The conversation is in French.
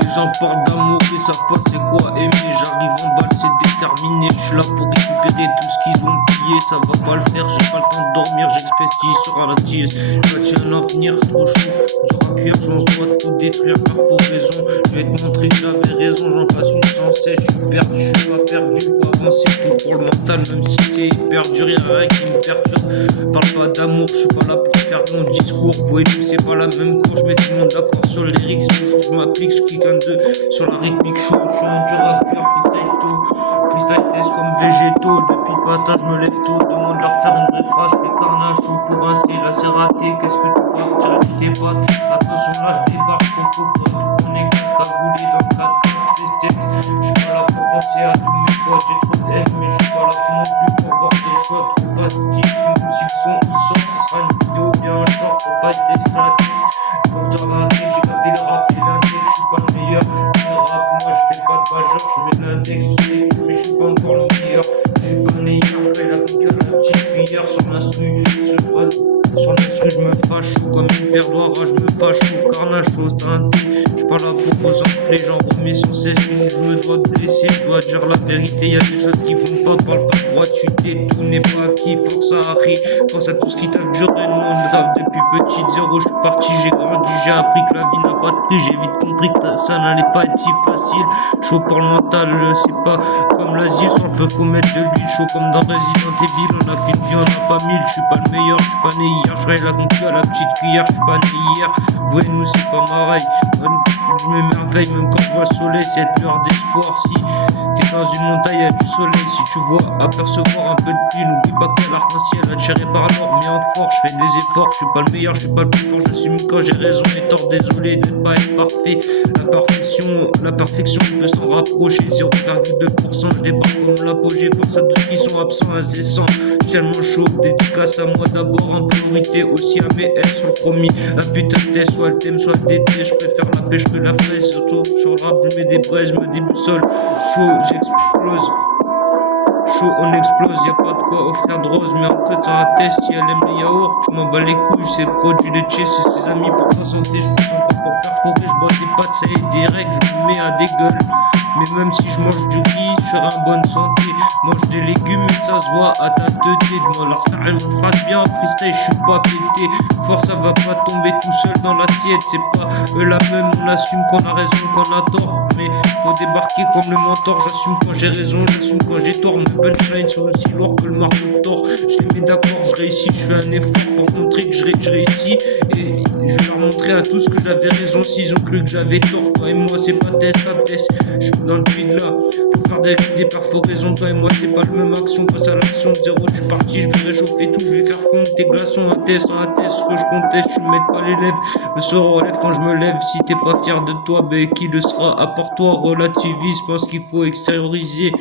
Les gens parlent d'amour et savent pas c'est quoi aimer. J'arrive en balle, c'est déterminé. Je suis là pour récupérer tout ce qu'ils ont pillé. Ça va pas le faire, j'ai pas le temps de dormir. J'expédie sur la tire. J'ai un avenir trop chaud. Dur à cuire, j'en dois tout détruire par faux raison. Je vais te montrer que j'avais raison. J'en passe une sans cesse. Je suis perdu, je suis pas perdu. Faut avancer tout pour le mental, même si c'est hyper dur. Y'a rien qui me perturbe. Parle pas d'amour, je suis pas là pour faire mon discours. Vous et nous, c'est pas la même cour. Je mets tout le monde d'accord sur les lyrics. Toujours je m'applique, je clique un 2 sur la rythmique chaud. Je suis en dur à cuire, freestyle tôt. Freestyle test comme végétaux. Depuis le matin, je me lève tôt. Demande leur faire une vraie phrase. Je fais carnage, je suis pour rincer. Là, c'est raté. Qu'est-ce que tu vas me dire avec tes potes? Attention, là, je débarque, on faut pas. On est cagoulé dans le 4 je fais texte. Je suis pas là pour penser à tous mes potes. J'ai trop d'aide, mais je suis pas là pour non plus pour voir des choix. Trop fatigué, même si le son il sort, ce sera une vidéo bien un short pour fight texte la texte. Quand je dois rater, j'ai capté le rap et l'index. Je suis pas le meilleur. Le rap, moi je fais pas de majeur. Je mets l'index, mais je suis pas encore le meilleur. Je suis pas né hier, je fais la conquête la petite cuillère sur l'instru. Sur l'instru, je me fâche comme une paire d'oies, je me fâche au carnage, au teinté. Je suis pas là pour vos les gens remets sans cesse, mais je me dois de blesser, je dois dire la vérité. Y'a des choses qui vont pas, parle pas de gratuité, tout n'est pas acquis, faut que ça arrive. Pense à tout ce qui t'a duré, nous on grave depuis petit zéro, je suis parti, j'ai grandi, j'ai appris que la vie n'a pas de prix, j'ai vite compris que ça n'allait pas être si facile. Chaud pour le mental, c'est pas comme l'asile, sans le feu faut mettre de l'huile, chaud comme dans Resident Evil, on a plus de vie, on a pas mille, je suis pas le meilleur, je suis pas né hier, je règle la conquête à la petite cuillère, je suis pas né hier, vous et nous c'est pas pareil. Je m'émerveille même quand je vois le soleil, c'est être l'heure d'espoir. Si t'es dans une montagne y'a du soleil, si tu vois apercevoir un peu de pluie, n'oublie pas que l'arc-en-ciel attiré par l'or. Mais en fort, je fais des efforts, je suis pas le meilleur, je suis pas le plus fort, j'assume quand j'ai raison et tort. Désolé de pas être parfait. La perfection, je peux s'en rapprocher. 0,2%, je débarque comme l'apogée. Force à tous qui sont absents, incessants. Tellement chaud, dédicace à moi d'abord en priorité, aussi à mes S sur le promis. Un putain de test, soit le thème, soit le DT. Je préfère la pêche que la fraise, surtout sur le rap, je mets des braises, me déboussole. Chaud, j'explose. Chaud, on explose, y'a pas de quoi offrir de rose. Mais en fait, sur un test, si elle aime les yaourts, tu m'en bats les couilles. C'est le produit laitier, c'est ses amis pour sa santé. Je pousse encore pour perforer, je bois des pâtes, ça y est, des règles, je me mets à des gueules. Mais même si je mange du riz, je serai en bonne santé. Mange des légumes, mais ça se voit à ta teuté. De moi leur faire une phrase bien en freestyle, je suis pas pété. Force, ça va pas tomber tout seul dans l'assiette. C'est pas eux la même, on assume qu'on a raison, qu'on a tort. Mais faut débarquer comme le mentor. J'assume quand j'ai raison, j'assume quand j'ai tort. Mes punchlines sont aussi lourds que le marteau de Thor. Je les mets d'accord, je réussis, je fais un effort pour montrer que je réussis. Et je vais leur montrer à tous que j'avais raison s'ils ont cru que j'avais tort. Toi et moi, c'est pas test à test. Je suis dans le vide là. Faut faire des perforaisons. Toi et moi, c'est pas le même action. Passe à l'action, zéro, je suis parti. Je vais réchauffer tout, je vais faire fondre tes glaçons. Un test, ce que je conteste, je me mets pas les lèvres. Le sort relève quand je me lève. Si t'es pas fier de toi, ben qui le sera à part toi? Relativise, pense qu'il faut extérioriser.